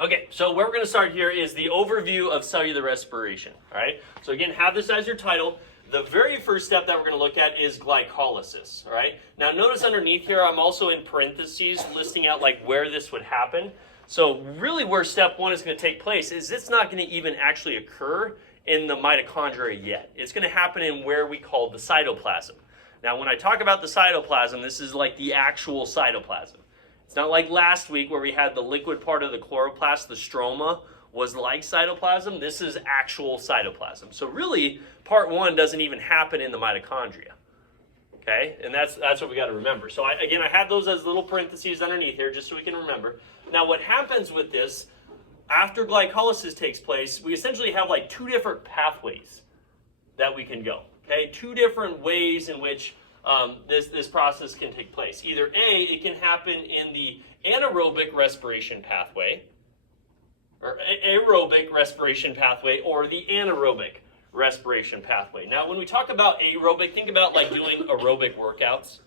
Okay, so where we're going to start here is the overview of cellular respiration, all right? So again, have this as your title. The very first step that we're going to look at is glycolysis, all right? Now notice underneath here, I'm also in parentheses listing out like where this would happen. So really where step one is going to take place is it's not going to even actually occur in the mitochondria yet. It's going to happen in where we call the cytoplasm. Now when I talk about the cytoplasm, this is like the actual cytoplasm. It's not like last week where we had the liquid part of the chloroplast, the stroma, was like cytoplasm. This is actual cytoplasm. So really, part one doesn't even happen in the mitochondria. Okay, and that's what we got to remember. So I have those as little parentheses underneath here just so we can remember. Now what happens with this, after glycolysis takes place, we essentially have like two different pathways that we can go. Okay, two different ways in which this process can take place. Either A, it can happen in the anaerobic respiration pathway, or aerobic respiration pathway, or the anaerobic respiration pathway. Now, when we talk about aerobic, think about like doing aerobic workouts,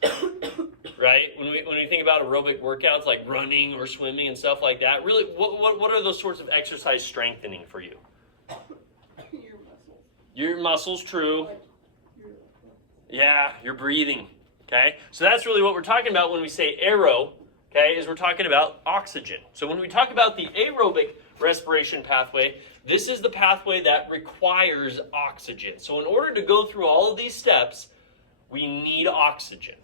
right? When we think about aerobic workouts, like running or swimming and stuff like that, really, what are those sorts of exercise strengthening for you? Your muscles, true. Yeah, you're breathing, okay? So that's really what we're talking about when we say aero, okay, is we're talking about oxygen. So when we talk about the aerobic respiration pathway, this is the pathway that requires oxygen. So in order to go through all of these steps, we need oxygen,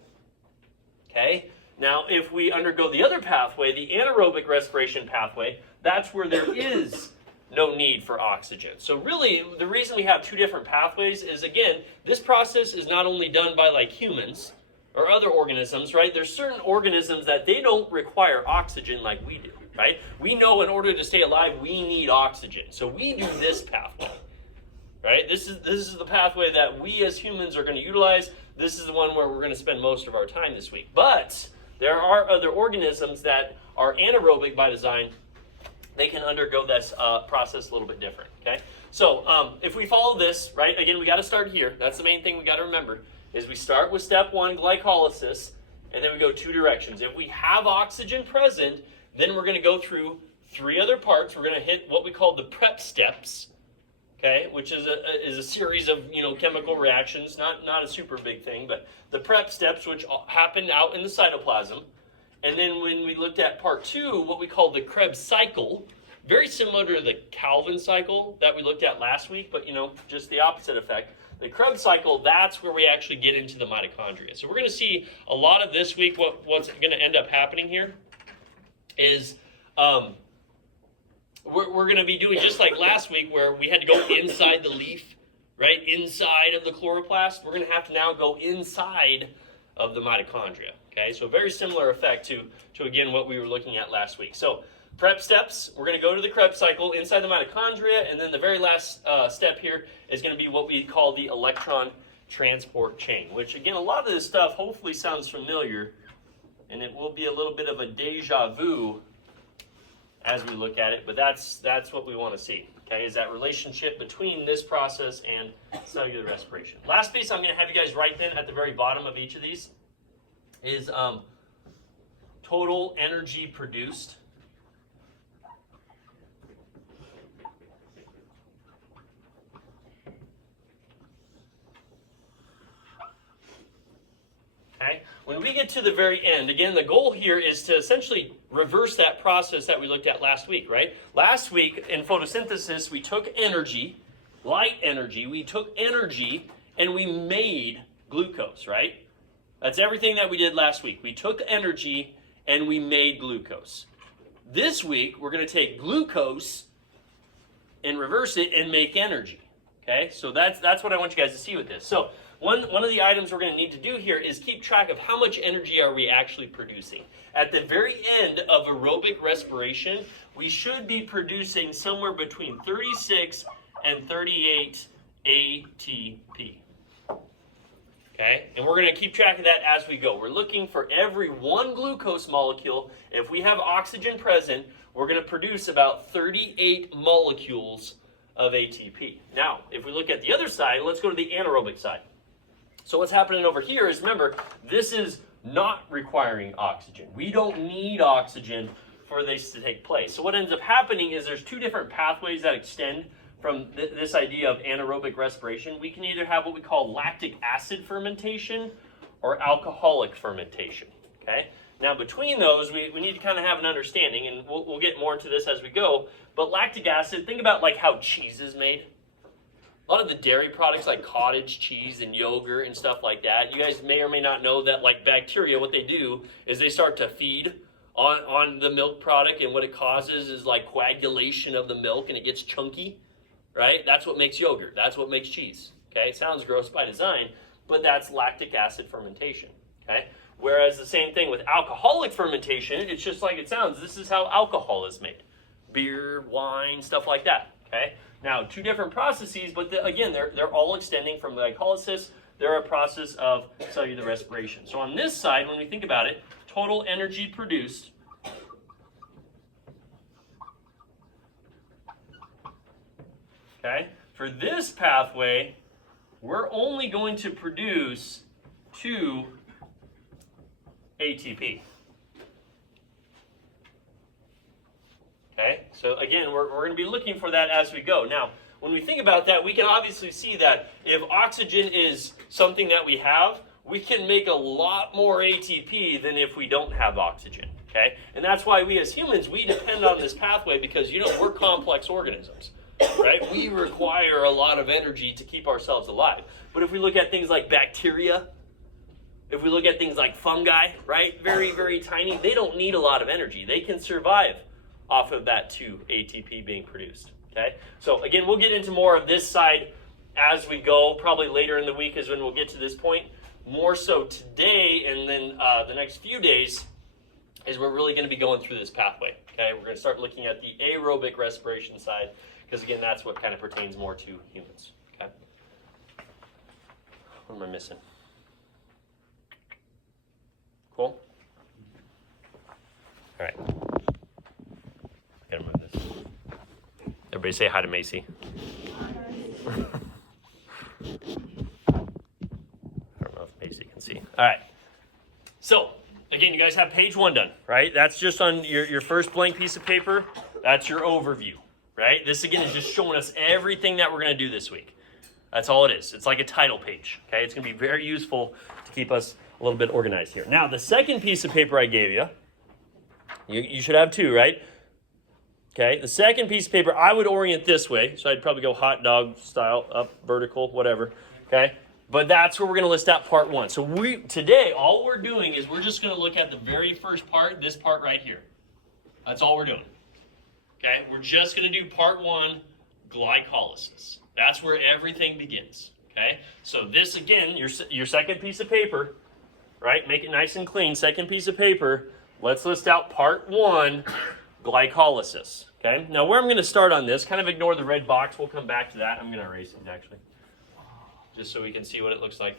okay? Now, if we undergo the other pathway, the anaerobic respiration pathway, that's where there is no need for oxygen. So really, the reason we have two different pathways is, again, this process is not only done by like humans or other organisms, right? There's certain organisms that they don't require oxygen like we do, right? We know in order to stay alive, we need oxygen. So we do this pathway, right? This is the pathway that we as humans are going to utilize. This is the one where we're going to spend most of our time this week. But there are other organisms that are anaerobic by design. They can undergo this process a little bit different, okay? So if we follow this, right, again, we got to start here. That's the main thing we got to remember, is we start with step one, glycolysis, and then we go two directions. If we have oxygen present, then we're going to go through three other parts. We're going to hit what we call the prep steps, okay, which is a series of, chemical reactions, not a super big thing, but the prep steps, which happen out in the cytoplasm. And then when we looked at part two, what we call the Krebs cycle, very similar to the Calvin cycle that we looked at last week, but just the opposite effect. The Krebs cycle, that's where we actually get into the mitochondria. So we're going to see a lot of this week. What's going to end up happening here is we're going to be doing just like last week where we had to go inside the leaf, right? Inside of the chloroplast. We're going to have to now go inside of the mitochondria. Okay, so very similar effect to again what we were looking at last week. So prep steps, we're going to go to the Krebs cycle inside the mitochondria, and then the very last step here is going to be what we call the electron transport chain, which again, a lot of this stuff hopefully sounds familiar, and it will be a little bit of a deja vu as we look at it, but that's what we want to see, okay, is that relationship between this process and cellular respiration. Last piece I'm going to have you guys write then at the very bottom of each of these is total energy produced. Okay. When we get to the very end, again, the goal here is to essentially reverse that process that we looked at last week, right? Last week in photosynthesis, we took energy, light energy, we took energy and we made glucose, right? That's everything that we did last week. We took energy and we made glucose. This week, we're going to take glucose and reverse it and make energy. Okay, so that's what I want you guys to see with this. So one of the items we're going to need to do here is keep track of how much energy are we actually producing. At the very end of aerobic respiration, we should be producing somewhere between 36 and 38 ATP. Okay, and we're going to keep track of that as we go. We're looking for every one glucose molecule. If we have oxygen present, we're going to produce about 38 molecules of ATP. Now, if we look at the other side, let's go to the anaerobic side. So what's happening over here is, remember, this is not requiring oxygen. We don't need oxygen for this to take place. So what ends up happening is there's two different pathways that extend from this idea of anaerobic respiration. We can either have what we call lactic acid fermentation or alcoholic fermentation, okay? Now between those, we need to kind of have an understanding, and we'll get more into this as we go, but lactic acid, think about like how cheese is made. A lot of the dairy products like cottage cheese and yogurt and stuff like that, you guys may or may not know that like bacteria, what they do is they start to feed on the milk product, and what it causes is like coagulation of the milk and it gets chunky, right? That's what makes yogurt. That's what makes cheese, okay? It sounds gross by design, but that's lactic acid fermentation, okay? Whereas the same thing with alcoholic fermentation, it's just like it sounds. This is how alcohol is made. Beer, wine, stuff like that, okay? Now, two different processes, but again, they're all extending from glycolysis. They're a process of cellular respiration. So on this side, when we think about it, total energy produced, okay? For this pathway, we're only going to produce 2 ATP. Okay, so again, we're going to be looking for that as we go. Now, when we think about that, we can obviously see that if oxygen is something that we have, we can make a lot more ATP than if we don't have oxygen, okay? And that's why we as humans, we depend on this pathway because, you know, we're complex organisms, right? We require a lot of energy to keep ourselves alive. But if we look at things like bacteria, if we look at things like fungi, right? Very, very tiny, they don't need a lot of energy. They can survive off of that 2 ATP being produced, okay? So again, we'll get into more of this side as we go. Probably later in the week is when we'll get to this point. More so today, and then the next few days is we're really going to be going through this pathway, okay? We're going to start looking at the aerobic respiration side, because again, that's what kind of pertains more to humans, okay? What am I missing? Cool? All right. I gotta move this. Everybody say hi to Macy. I don't know if Macy can see. All right. So, again, you guys have page 1 done, right? That's just on your first blank piece of paper. That's your overview, right? This, again, is just showing us everything that we're going to do this week. That's all it is. It's like a title page, okay? It's going to be very useful to keep us a little bit organized here. Now, the second piece of paper I gave you, you should have 2, right? Okay, the second piece of paper, I would orient this way. So I'd probably go hot dog style, up, vertical, whatever. Okay, but that's where we're going to list out part 1. So today, all we're doing is we're just going to look at the very first part, this part right here. That's all we're doing. Okay, we're just going to do part 1, glycolysis. That's where everything begins. Okay, so this, again, your second piece of paper, right? Make it nice and clean. Second piece of paper. Let's list out part 1, glycolysis. Okay, now where I'm going to start on this, kind of ignore the red box. We'll come back to that. I'm going to erase it, actually, just so we can see what it looks like.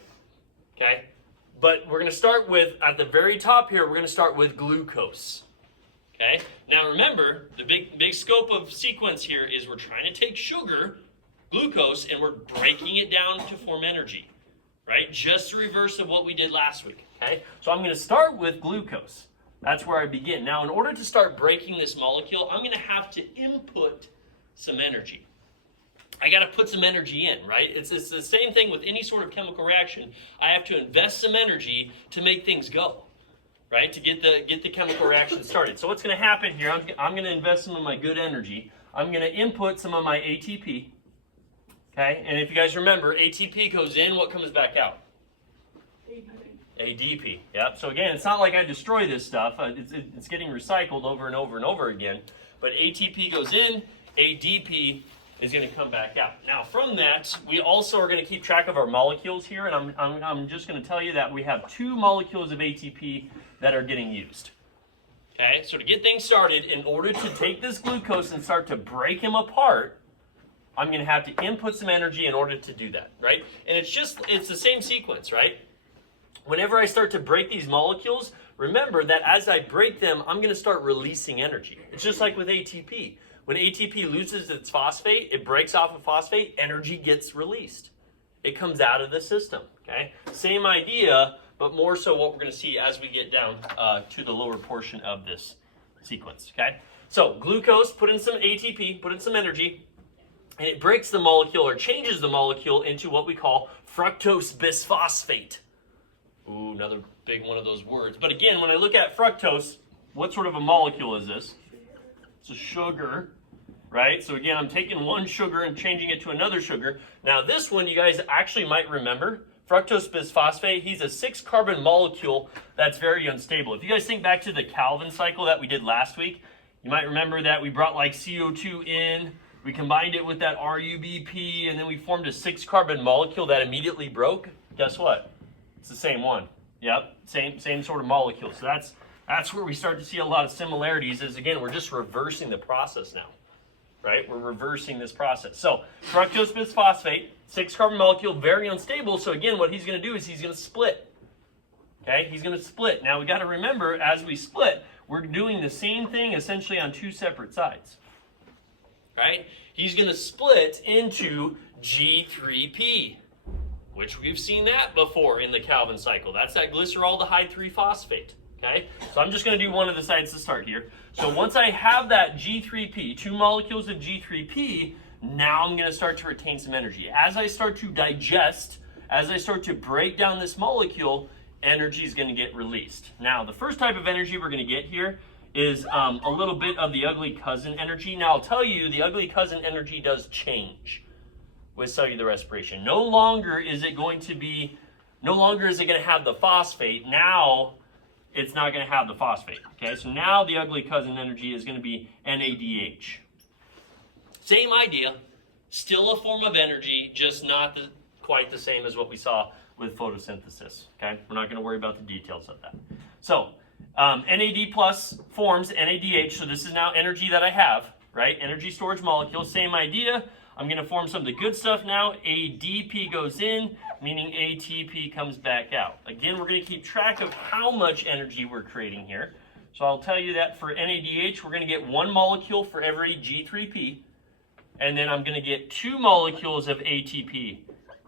Okay, but we're going to start with, at the very top here, we're going to start with glucose. Okay, now remember, the big scope of sequence here is we're trying to take sugar, glucose, and we're breaking it down to form energy, right? Just the reverse of what we did last week. Okay, so I'm going to start with glucose. That's where I begin. Now, in order to start breaking this molecule, I'm going to have to input some energy. I got to put some energy in, right? It's the same thing with any sort of chemical reaction. I have to invest some energy to make things go, right? To get the chemical reaction started. So what's going to happen here, I'm going to invest some of my good energy. I'm going to input some of my ATP, okay? And if you guys remember, ATP goes in, what comes back out? ADP. Yep. So again, it's not like I destroy this stuff. It's getting recycled over and over and over again. But ATP goes in, ADP is going to come back out. Now from that, we also are going to keep track of our molecules here, and I'm just going to tell you that we have 2 molecules of ATP that are getting used. Okay, so to get things started, in order to take this glucose and start to break him apart, I'm going to have to input some energy in order to do that, right? And it's the same sequence, right? Whenever I start to break these molecules, remember that as I break them, I'm going to start releasing energy. It's just like with ATP. When ATP loses its phosphate, it breaks off of phosphate, energy gets released. It comes out of the system, okay? Same idea, but more so what we're going to see as we get down to the lower portion of this sequence, okay? So glucose, put in some ATP, put in some energy, and it breaks the molecule or changes the molecule into what we call fructose bisphosphate. Ooh, another big one of those words. But again, when I look at fructose, what sort of a molecule is this? It's a sugar, right? So again, I'm taking one sugar and changing it to another sugar. Now this one, you guys actually might remember, fructose bisphosphate, he's a 6-carbon molecule that's very unstable. If you guys think back to the Calvin cycle that we did last week, you might remember that we brought like CO2 in, we combined it with that RUBP, and then we formed a 6-carbon molecule that immediately broke. Guess what? It's the same one. Yep, same sort of molecule. So that's where we start to see a lot of similarities is, again, we're just reversing the process now, right? We're reversing this process. So fructose bisphosphate, 6-carbon molecule, very unstable. So again, what he's going to do is he's going to split. Okay, he's going to split. Now we got to remember, as we split, we're doing the same thing essentially on 2 separate sides, right? He's going to split into G3P, which we've seen that before in the Calvin cycle. That's that glyceraldehyde 3-phosphate. Okay, so I'm just going to do one of the sides to start here. So once I have that G3P, 2 molecules of G3P, now I'm going to start to retain some energy. As I start to digest, as I start to break down this molecule, energy is going to get released. Now, the first type of energy we're going to get here is a little bit of the ugly cousin energy. Now, I'll tell you, the ugly cousin energy does change with cellular respiration. No longer is it going to have the phosphate. Now, it's not going to have the phosphate. Okay, so now the ugly cousin energy is going to be NADH. Same idea, still a form of energy, just not quite the same as what we saw with photosynthesis. Okay, we're not going to worry about the details of that. So NAD plus forms NADH, so this is now energy that I have, right? Energy storage molecule, same idea. I'm going to form some of the good stuff now. ADP goes in, meaning ATP comes back out. Again, we're going to keep track of how much energy we're creating here. So I'll tell you that for NADH, we're going to get 1 molecule for every G3P, and then I'm going to get 2 molecules of ATP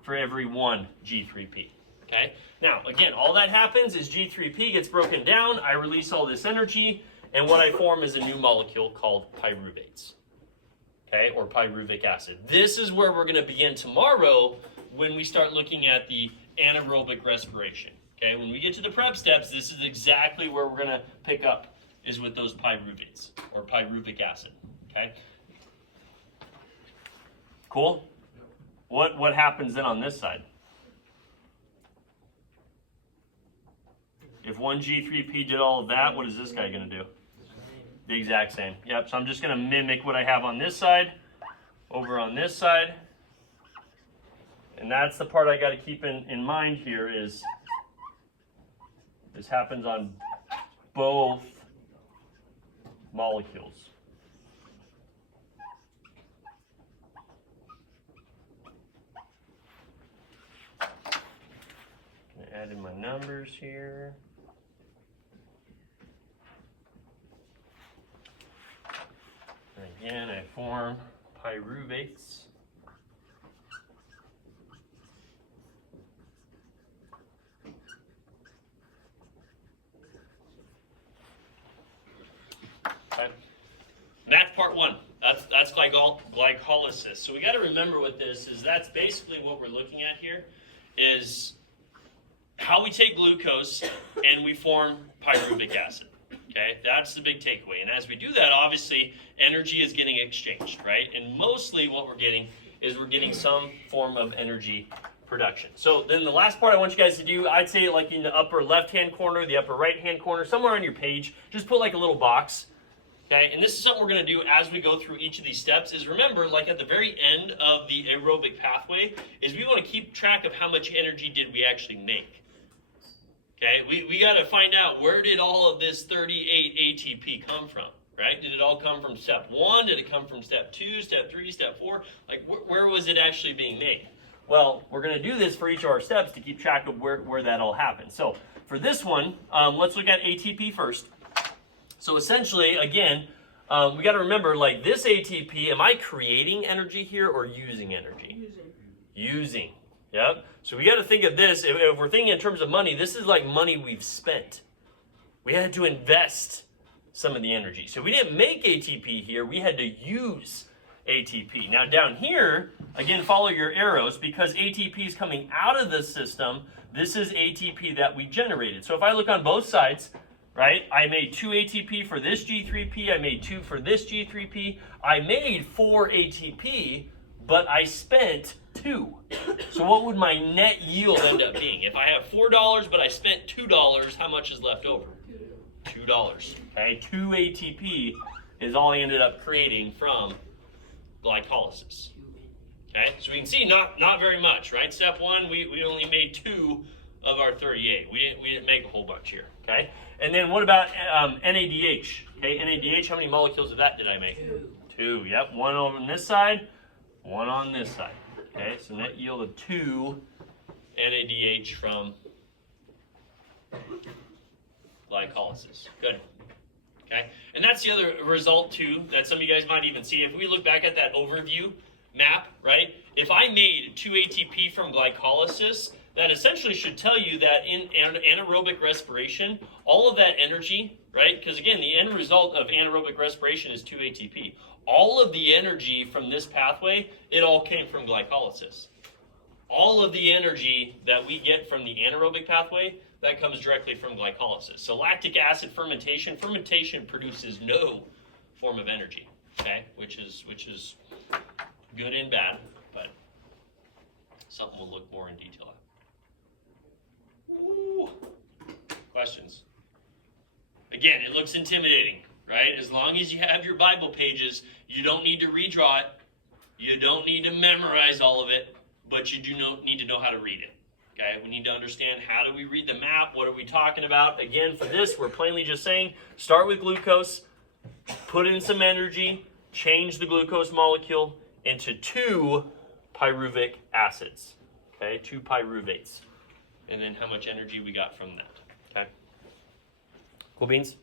for every 1 G3P. Okay? Now, again, all that happens is G3P gets broken down, I release all this energy, and what I form is a new molecule called pyruvates. Okay, or pyruvic acid. This is where we're going to begin tomorrow when we start looking at the anaerobic respiration. Okay, when we get to the prep steps, this is exactly where we're going to pick up, is with those pyruvates, or pyruvic acid. Okay, cool? What happens then on this side? If 1 G3P did all of that, what is this guy going to do? The exact same. Yep, so I'm just going to mimic what I have on this side, over on this side. And that's the part I got to keep in mind here is this happens on both molecules. Gonna add in my numbers here. Again, I form pyruvates. Okay. And that's part 1. That's glycolysis. So we got to remember with this is that's basically what we're looking at here is how we take glucose and we form pyruvic acid. Okay, that's the big takeaway. And as we do that, obviously, energy is getting exchanged, right? And mostly what we're getting is we're getting some form of energy production. So then the last part I want you guys to do, I'd say like in the upper left-hand corner, the upper right-hand corner, somewhere on your page, just put like a little box. Okay, and this is something we're going to do as we go through each of these steps is remember, like at the very end of the aerobic pathway, is we want to keep track of how much energy did we actually make. Okay, we got to find out where did all of this 38 ATP come from, right? Did it all come from step 1? Did it come from step 2, step 3, step 4? Like where was it actually being made? Well, we're going to do this for each of our steps to keep track of where that all happened. So for this one, let's look at ATP first. So essentially, again, we got to remember, like this ATP, am I creating energy here or using energy? Using. Yep. So we got to think of this, if we're thinking in terms of money, this is like money we've spent. We had to invest some of the energy. So we didn't make ATP here, we had to use ATP. Now down here, again, follow your arrows, because ATP is coming out of the system. This is ATP that we generated. So if I look on both sides, right, I made 2 ATP for this G3P, I made 2 for this G3P, I made 4 ATP, but I spent 2. So what would my net yield end up being? If I have $4, but I spent $2, how much is left over? $2. Okay, 2 ATP is all I ended up creating from glycolysis. Okay, so we can see not very much, right? Step 1, we only made 2 of our 38. We didn't make a whole bunch here. Okay, and then what about NADH? Okay, NADH, how many molecules of that did I make? 2. Yep, 1 on this side, 1 on this side. Okay, so net yield of 2 NADH from glycolysis. Good. Okay, and that's the other result too that some of you guys might even see. If we look back at that overview map, right? If I made 2 ATP from glycolysis, that essentially should tell you that in anaerobic respiration, all of that energy, right? Because again, the end result of anaerobic respiration is 2 ATP. All of the energy from this pathway, it all came from glycolysis. All of the energy that we get from the anaerobic pathway, that comes directly from glycolysis. So lactic acid fermentation produces no form of energy, okay? Which is good and bad, but something we'll look more in detail at. Ooh. Questions? Again, it looks intimidating, right? As long as you have your Bible pages, you don't need to redraw it. You don't need to memorize all of it, but you do need to know how to read it. Okay, we need to understand, how do we read the map? What are we talking about? Again, for this, we're plainly just saying, start with glucose, put in some energy, change the glucose molecule into 2 pyruvic acids. Okay, 2 pyruvates. And then how much energy we got from that. Okay, cool beans?